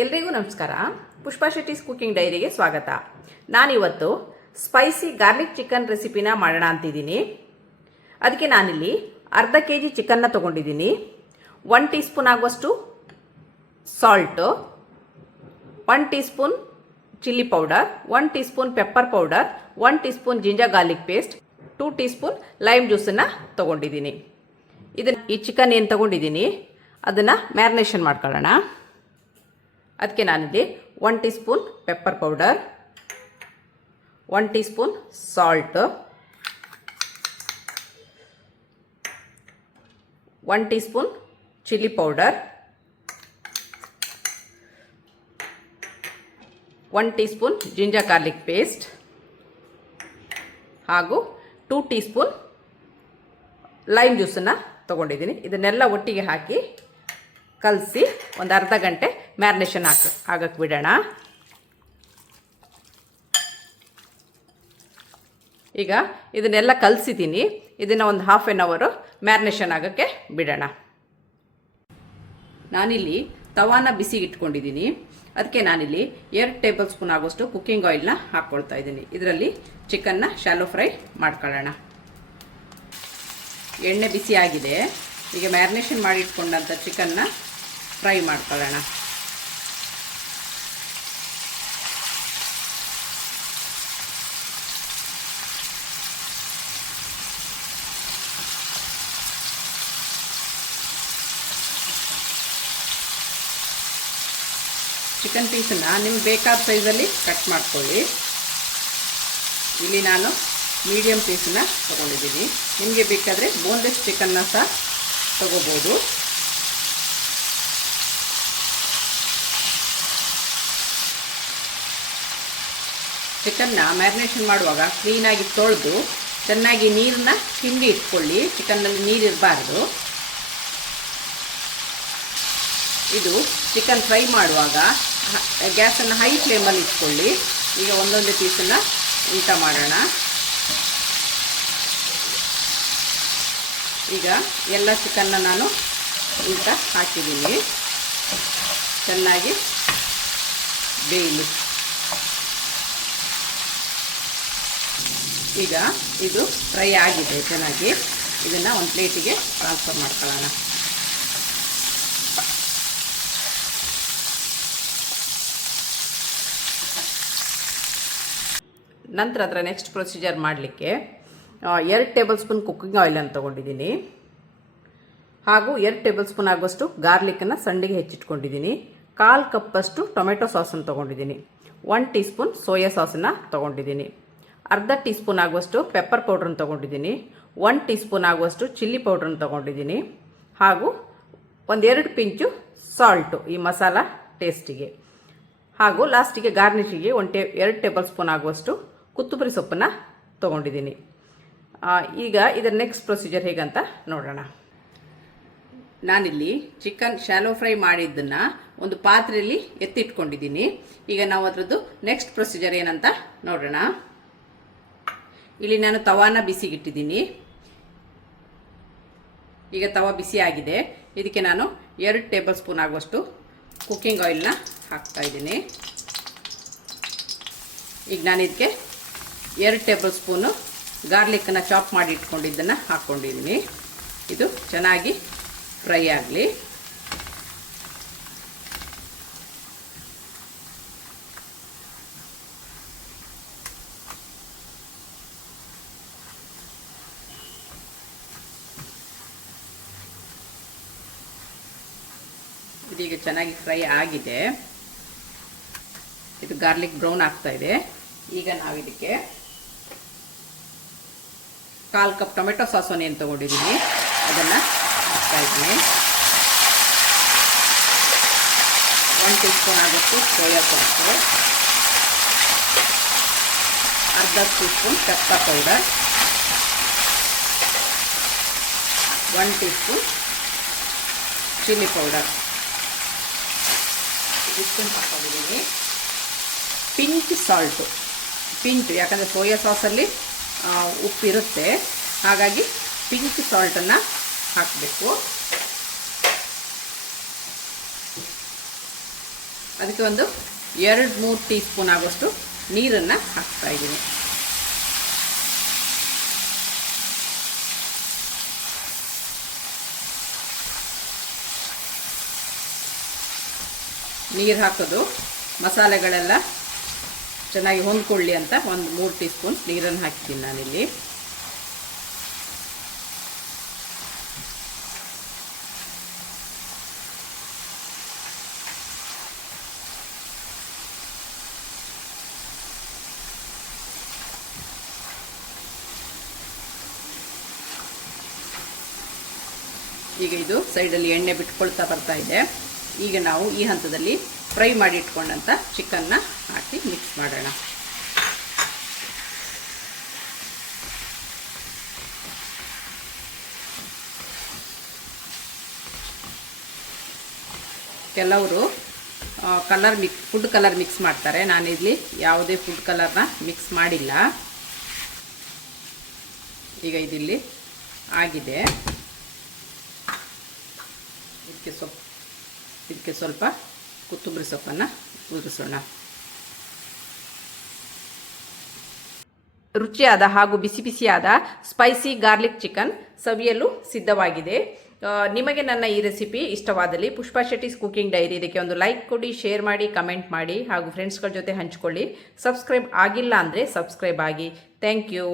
ಎಲ್ರಿಗೂ ನಮಸ್ಕಾರ. ಪುಷ್ಪಾ ಶೆಟ್ಟೀಸ್ ಕುಕಿಂಗ್ ಡೈರಿಗೆ ಸ್ವಾಗತ. ನಾನಿವತ್ತು ಸ್ಪೈಸಿ ಗಾರ್ಲಿಕ್ ಚಿಕನ್ ರೆಸಿಪಿನ ಮಾಡೋಣ ಅಂತಿದ್ದೀನಿ. ಅದಕ್ಕೆ ನಾನಿಲ್ಲಿ ಅರ್ಧ ಕೆಜಿ ಚಿಕನ್ನ ತೊಗೊಂಡಿದ್ದೀನಿ. 1 ಟೀ ಸ್ಪೂನ್ ಆಗುವಷ್ಟು salt, 1 teaspoon chilli powder, 1 teaspoon pepper powder, 1 teaspoon ginger garlic paste, 2 teaspoon lime ಜ್ಯೂಸನ್ನು ತೊಗೊಂಡಿದ್ದೀನಿ. ಈ ಚಿಕನ್ ಏನು ತೊಗೊಂಡಿದ್ದೀನಿ ಅದನ್ನು ಮ್ಯಾರಿನೇಷನ್ ಮಾಡ್ಕೊಳ್ಳೋಣ. ಅದಕ್ಕೆ ನಾನಿಲ್ಲಿ 1 teaspoon pepper powder, 1 tea spoon salt, 1 teaspoon chilli powder, 1 teaspoon ginger garlic paste ಹಾಗೂ 2 ಟೀ ಸ್ಪೂನ್ ಲೈಮ್ ಜ್ಯೂಸನ್ನು ತೊಗೊಂಡಿದ್ದೀನಿ. ಇದನ್ನೆಲ್ಲ ಒಟ್ಟಿಗೆ ಹಾಕಿ ಕಲಸಿ ಒಂದು ಅರ್ಧ ಗಂಟೆ ಮ್ಯಾರಿನೇಷನ್ ಆಗಕ್ಕೆ ಬಿಡೋಣ. ಈಗ ಇದನ್ನೆಲ್ಲ ಕಲಸಿದ್ದೀನಿ. ಇದನ್ನು ಒಂದು ಹಾಫ್ ಆನ್ ಅವರು ಮ್ಯಾರಿನೇಷನ್ ಆಗೋಕ್ಕೆ ಬಿಡೋಣ. ನಾನಿಲ್ಲಿ ತವಾನ ಬಿಸಿಗೆ ಇಟ್ಕೊಂಡಿದ್ದೀನಿ. ಅದಕ್ಕೆ ನಾನಿಲ್ಲಿ 2 ಟೇಬಲ್ ಸ್ಪೂನ್ ಆಗೋಷ್ಟು ಕುಕ್ಕಿಂಗ್ ಆಯಿಲ್ನ ಹಾಕ್ಕೊಳ್ತಾ ಇದ್ದೀನಿ. ಇದರಲ್ಲಿ ಚಿಕನ್ನ ಶಾಲೋ ಫ್ರೈ ಮಾಡ್ಕೊಳ್ಳೋಣ. ಎಣ್ಣೆ ಬಿಸಿ ಆಗಿದೆ. ಈಗ ಮ್ಯಾರಿನೇಷನ್ ಮಾಡಿ ಇಟ್ಕೊಂಡಂಥ ಚಿಕನ್ನ ಫ್ರೈ ಮಾಡ್ಕೊಳ್ಳೋಣ. ಚಿಕನ್ ಪೀಸನ್ನು ನಿಮ್ಗೆ ಬೇಕಾದ ಸೈಜಲ್ಲಿ ಕಟ್ ಮಾಡ್ಕೊಳ್ಳಿ. ಇಲ್ಲಿ ನಾನು ಮೀಡಿಯಮ್ ಪೀಸನ್ನ ತೊಗೊಂಡಿದ್ದೀನಿ. ನಿಮಗೆ ಬೇಕಾದರೆ ಬೋನ್ಲೆಸ್ ಚಿಕನ್ನ ಸಹ ತೊಗೋಬೋದು. ಚಿಕನ್ನ ಮ್ಯಾರಿನೇಷನ್ ಮಾಡುವಾಗ ಕ್ಲೀನಾಗಿ ತೊಳೆದು ಚೆನ್ನಾಗಿ ನೀರನ್ನ ಹಿಂಡಿ ಇಟ್ಕೊಳ್ಳಿ. ಚಿಕನ್ನಲ್ಲಿ ನೀರು ಇರಬಾರ್ದು. ಇದು ಚಿಕನ್ ಫ್ರೈ ಮಾಡುವಾಗ ಗ್ಯಾಸನ್ನು ಹೈ ಫ್ಲೇಮಲ್ಲಿ ಇಟ್ಕೊಳ್ಳಿ. ಈಗ ಒಂದೊಂದೇ ಪೀಸನ್ನು ಊಟ ಮಾಡೋಣ. ಈಗ ಎಲ್ಲ ಚಿಕನ್ನ ನಾನು ಊಟ ಹಾಕಿದ್ದೀನಿ. ಚೆನ್ನಾಗಿ ಬೇಯಲಿ. ಈಗ ಇದು ಫ್ರೈ ಆಗಿದೆ ಚೆನ್ನಾಗಿ. ಇದನ್ನು ಒಂದು ಪ್ಲೇಟಿಗೆ ಟ್ರಾನ್ಸ್ಫರ್ ಮಾಡ್ಕೊಳ್ಳೋಣ. ನಂತರ ಅದರ ನೆಕ್ಸ್ಟ್ ಪ್ರೊಸೀಜರ್ ಮಾಡಲಿಕ್ಕೆ 2 ಟೇಬಲ್ ಸ್ಪೂನ್ ಕುಕ್ಕಿಂಗ್ ಆಯಿಲನ್ನು ತೊಗೊಂಡಿದ್ದೀನಿ. ಹಾಗೂ 2 ಟೇಬಲ್ ಸ್ಪೂನ್ ಆಗುವಷ್ಟು ಗಾರ್ಲಿಕ್ಕನ್ನು ಸಣ್ಣಗೆ ಹೆಚ್ಚಿಟ್ಕೊಂಡಿದ್ದೀನಿ. 1/4 ಕಪ್ಪಷ್ಟು ಟೊಮೆಟೊ ಸಾಸನ್ನು ತೊಗೊಂಡಿದ್ದೀನಿ. 1 ಟೀ ಸ್ಪೂನ್ ಸೋಯಾ ಸಾಸನ್ನು ತೊಗೊಂಡಿದ್ದೀನಿ. ಅರ್ಧ ಟೀ ಸ್ಪೂನ್ ಆಗುವಷ್ಟು ಪೆಪ್ಪರ್ ಪೌಡ್ರನ್ನು ತೊಗೊಂಡಿದ್ದೀನಿ. 1 ಟೀ ಸ್ಪೂನ್ ಆಗುವಷ್ಟು ಚಿಲ್ಲಿ ಪೌಡ್ರನ್ನು ತೊಗೊಂಡಿದ್ದೀನಿ. ಹಾಗೂ 1-2 ಪಿಂಚು ಸಾಲ್ಟು ಈ ಮಸಾಲ ಟೇಸ್ಟಿಗೆ. ಹಾಗೂ ಲಾಸ್ಟಿಗೆ ಗಾರ್ನಿಷಿಗೆ 2 ಟೇಬಲ್ ಸ್ಪೂನ್ ಆಗುವಷ್ಟು ಕೊತ್ತಂಬರಿ ಸೊಪ್ಪನ್ನು ತೊಗೊಂಡಿದ್ದೀನಿ. ಈಗ ಇದರ ನೆಕ್ಸ್ಟ್ ಪ್ರೊಸೀಜರ್ ಹೇಗಂತ ನೋಡೋಣ. ನಾನಿಲ್ಲಿ ಚಿಕನ್ ಶಾಲೋ ಫ್ರೈ ಮಾಡಿದ್ದನ್ನು ಒಂದು ಪಾತ್ರೆಯಲ್ಲಿ ಎತ್ತಿಟ್ಕೊಂಡಿದ್ದೀನಿ. ಈಗ ನಾವು ಅದರದ್ದು ನೆಕ್ಸ್ಟ್ ಪ್ರೊಸೀಜರ್ ಏನಂತ ನೋಡೋಣ. ಇಲ್ಲಿ ನಾನು ತವಾನ ಬಿಸಿಗಿಟ್ಟಿದ್ದೀನಿ. ಈಗ ತವಾ ಬಿಸಿ ಆಗಿದೆ. ಇದಕ್ಕೆ ನಾನು 2 ಟೇಬಲ್ ಸ್ಪೂನ್ ಆಗುವಷ್ಟು ಕುಕ್ಕಿಂಗ್ ಆಯಿಲ್ನ ಹಾಕ್ತಾ ಇದ್ದೀನಿ. ಈಗ ನಾನು ಇದಕ್ಕೆ 2 ಟೇಬಲ್ ಸ್ಪೂನು ಗಾರ್ಲಿಕ್ಕನ್ನು ಚಾಪ್ ಮಾಡಿ ಇಟ್ಕೊಂಡಿದ್ದನ್ನು ಹಾಕ್ಕೊಂಡಿದ್ದೀನಿ. ಇದು ಚೆನ್ನಾಗಿ ಫ್ರೈ ಆಗಲಿ. ಇದೀಗ ಚೆನ್ನಾಗಿ ಫ್ರೈ ಆಗಿದೆ. ಇದು ಗಾರ್ಲಿಕ್ ಬ್ರೌನ್ ಆಗ್ತಾ ಇದೆ. ಈಗ ನಾವು ಇದಕ್ಕೆ 1/4 ಕಪ್ ಟೊಮೆಟೊ ಸಾಸನ್ನು ಏನು ತೊಗೊಂಡಿದ್ದೀನಿ ಅದನ್ನು ಹಾಕ್ತಾ ಇದ್ದೀನಿ. 1 ಟೀ ಸ್ಪೂನ್ ಆಗುತ್ತು ಸೋಯಾ ಸಾಸು, ಅರ್ಧ tea spoon pepper powder, 1 teaspoon chilli powder ಇಷ್ಟನ್ನು ಹಾಕೊಂಡಿದ್ದೀನಿ. ಪಿಂಚ್ ಸಾಲ್ಟು, ಯಾಕಂದರೆ ಸೋಯಾ ಸಾಸಲ್ಲಿ ಉಪ್ಪಿರುತ್ತೆ, ಹಾಗಾಗಿ ಪಿಂಕ್ ಸಾಲ್ಟನ್ನು ಹಾಕಬೇಕು. ಅದಕ್ಕೆ ಒಂದು 2-3 ಟೀ ಸ್ಪೂನ್ ಆಗುವಷ್ಟು ನೀರನ್ನು ಹಾಕ್ತಾ ಇದ್ದೀನಿ. ನೀರು ಹಾಕೋದು ಮಸಾಲೆಗಳೆಲ್ಲ ಚೆನ್ನಾಗಿ ಹೊಂದ್ಕೊಳ್ಳಿ ಅಂತ ಒಂದು 3 ಟೀ ಸ್ಪೂನ್ ನೀರನ್ನು ಹಾಕಿದ್ದೀನಿ ನಾನಿಲ್ಲಿ. ಈಗ ಇದು ಸೈಡಲ್ಲಿ ಎಣ್ಣೆ ಬಿಟ್ಕೊಳ್ತಾ ಬರ್ತಾ ಇದೆ. ಈಗ ನಾವು ಈ ಹಂತದಲ್ಲಿ ಫ್ರೈ ಮಾಡಿ ಇಟ್ಕೊಂಡಂಥ ಚಿಕನ್ನ ಹಾಕಿ ಮಿಕ್ಸ್ ಮಾಡೋಣ. ಕೆಲವರು ಫುಡ್ ಕಲರ್ ಮಿಕ್ಸ್ ಮಾಡ್ತಾರೆ. ನಾನಿಲ್ಲಿ ಯಾವುದೇ ಫುಡ್ ಕಲರ್ನ ಮಿಕ್ಸ್ ಮಾಡಿಲ್ಲ. ಈಗ ಇದಿಲ್ಲಿ ಆಗಿದೆ. ಇದಕ್ಕೆ ಸ್ವಲ್ಪ ಕೊತ್ತಂಬರಿ ಸೊಪ್ಪನ್ನು ಉದುರಿಸೋಣ. ರುಚಿಯಾದ ಹಾಗೂ ಬಿಸಿ ಬಿಸಿಯಾದ ಸ್ಪೈಸಿ ಗಾರ್ಲಿಕ್ ಚಿಕನ್ ಸವಿಯಲು ಸಿದ್ಧವಾಗಿದೆ. ನಿಮಗೆ ನನ್ನ ಈ ರೆಸಿಪಿ ಇಷ್ಟವಾದಲ್ಲಿ ಪುಷ್ಪಾ ಶೆಟ್ಟಿಸ್ ಕುಕಿಂಗ್ ಡೈರಿ ಇದಕ್ಕೆ ಒಂದು ಲೈಕ್ ಕೊಡಿ, ಶೇರ್ ಮಾಡಿ, ಕಮೆಂಟ್ ಮಾಡಿ ಹಾಗೂ ಫ್ರೆಂಡ್ಸ್ಗಳ ಜೊತೆ ಹಂಚ್ಕೊಳ್ಳಿ. ಸಬ್ಸ್ಕ್ರೈಬ್ ಆಗಿಲ್ಲ ಅಂದರೆ ಸಬ್ಸ್ಕ್ರೈಬ್ ಆಗಿ. Thank you.